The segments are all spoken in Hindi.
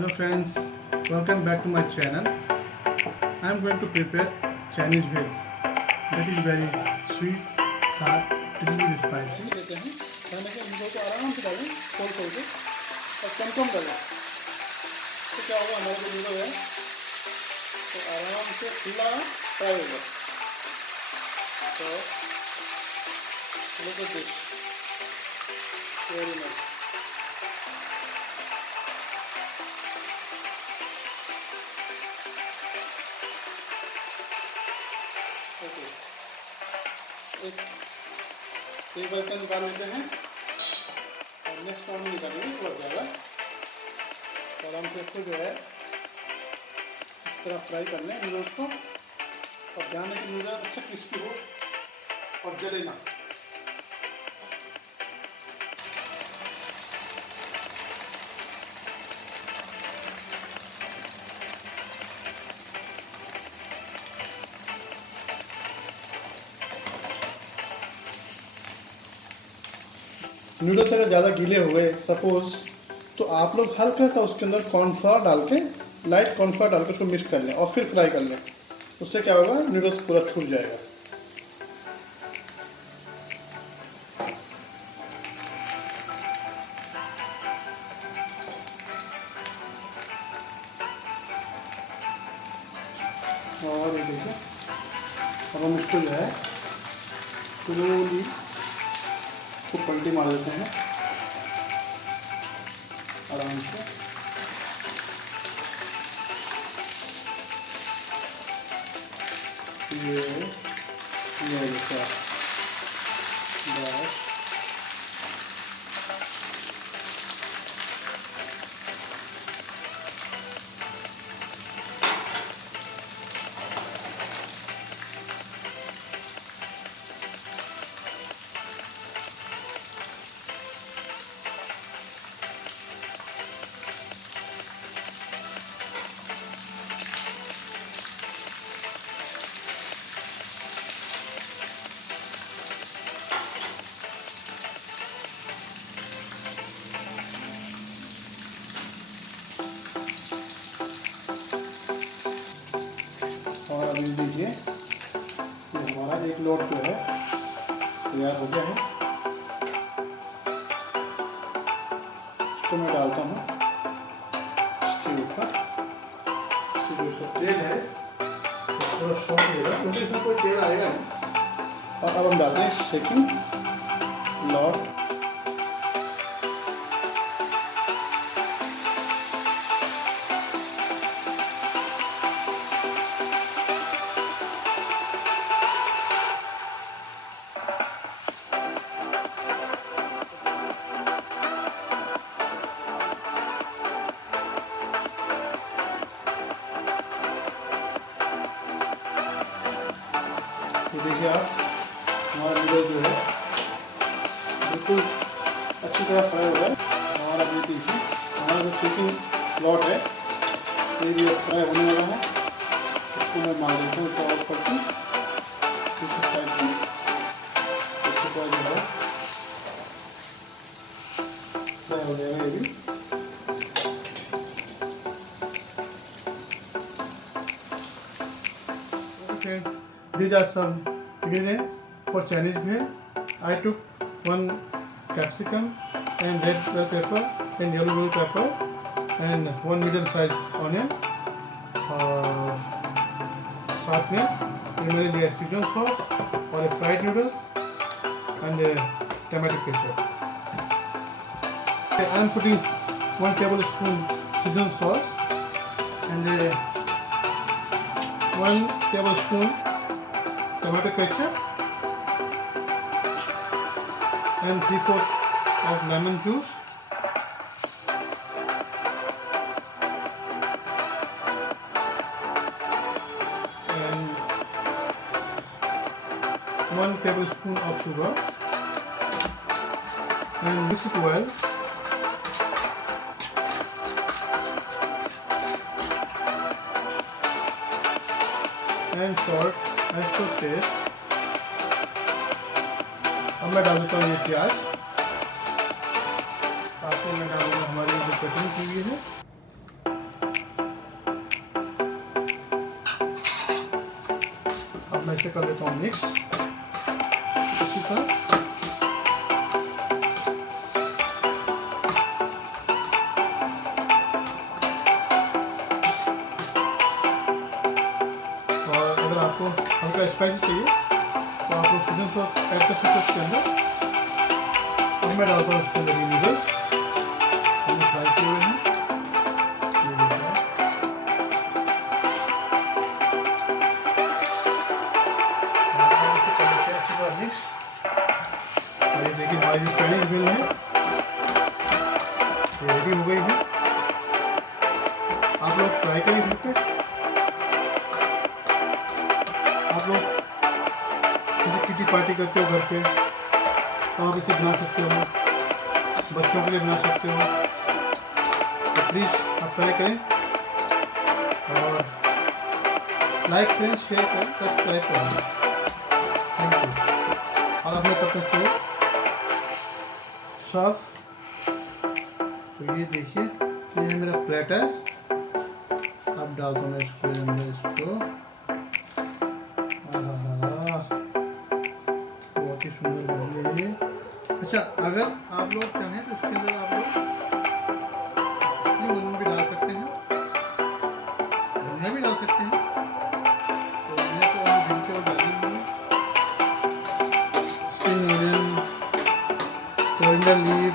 Hello friends, welcome back to my channel. I am going to prepare Chinese Bhel. That is very sweet, sour, little bit spicy. देते हैं खाने के इनको को आराम से डालें, खोल खोल के और कम डालें. तो क्या होगा हमारा जो नूडल है तो आराम से खुला फ्राई होगा. So look at this, very nice. Okay, एक बर्तन निकाल लेते हैं और नेक्स्ट राउंड में निकालेंगे थोड़ा ज़्यादा. आराम से इसको जो है इस तरह फ्राई कर लें नूडल्स को. और ध्यान रखें नूडल अच्छा क्रिस्पी हो और जले ना. नूडल्स अगर ज़्यादा गीले हुए सपोज तो आप लोग हल्का सा उसके अंदर कॉर्नफ्लावर डाल के लाइट कॉर्नफ्लावर डाल के उसको मिक्स कर लें और फिर फ्राई कर लें. उससे क्या होगा नूडल्स पूरा छूट जाएगा. और ये देखिए अब हम इसको जो है स्लोली को पलटी मार देते हैं आराम से. ये देखिए बस और अभी देखिए ये हमारा एक लोट जो है तैयार हो गया है. इसको मैं डालता हूँ इसके ऊपर. जो इसका तेल है थोड़ा शॉर्ट रहेगा क्योंकि इसमें कोई तेल आएगा नहीं. और अब हम डालते हैं सेकंड लॉट. तो देखिए आप हमारा नूडल जो है बिल्कुल अच्छी तरह फ्राई हो रहा है. हमारा ये देखिए हमारा जो सेकंड लॉट है ये भी फ्राई होने वाला है. इसको मैं मार देता हूँ चावल करके दूसरी साइड में. इसके बाद जो है फ्राई हो जाएगा ये भी. Okay. These are some ingredients for Chinese Bhel. I took one capsicum and red bell pepper and yellow bell pepper and one medium-sized onion. और साथ में ये मैंने लिया Szechuan sauce और fried noodles and tomato ketchup. I am putting 1 tablespoon Szechuan sauce and 1 tablespoon tomato ketchup and 3/4 of lemon juice and 1 tablespoon of sugar and mix it well. And salt as per taste. अब मैं डाल देता हूँ ये प्याज. साथ में मैं डालूंगा हमारी जो कटिंग की हुई है अब मैं इसे कर लेता हूँ मिक्स अच्छी तरह। और अगर आपको हल्का स्पाइसी चाहिए तो आप लोग चिकन सॉस ऐड कर सकते हो इसके अंदर। अब मैं डालता हूँ इसके अंदर ये नूडल्स हमने फ्राई किए हुए हैं। अच्छी तरह मिक्स। और ये देखिए हमारी जो चाइनीज भेल है ये रेडी हो गई है। आप लोग ट्राई करें घर पे। आप लोग किसी किटी पार्टी करते हो घर पे तो आप इसे बना सकते हो, बच्चों के लिए बना सकते हो। तो प्लीज़ आप ट्राई करें और लाइक करें, शेयर करें, सब्सक्राइब करें। Thank you. और आप लोग कर सकते हो सर्व। तो ये देखिए ये है मेरा प्लेटर। अब डालता हूँ मैं इसको अंदर इसको। बहुत ही सुंदर बन रही है ये। अच्छा अगर आप लोग चाहें तो इसके अंदर आप लोग स्प्रिंग अनियन भी डाल सकते हैं, धनिया भी डाल सकते हैं। तो मैंने तो अभी वेजिटेबल डाली हुई है, स्प्रिंग अनियन, कोरिएंडर लीफ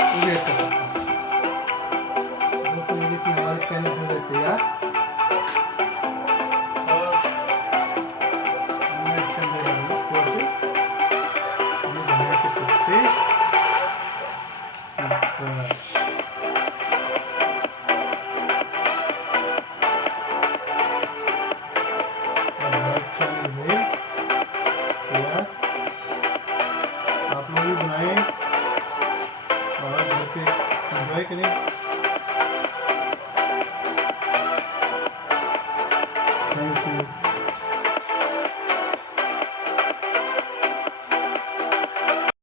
वो भी ऐड कर सकते हैं। दोस्तों ये देखिए हमारे चाइनीज भेल तैयार। और मैं इसके अंदर डालूंगा थोड़ा से ये धनिया के पत्ते। बस हमारा चाइनीज भेल तैयार। आप लोग भी बनाएं और घर पे एंजॉय करें।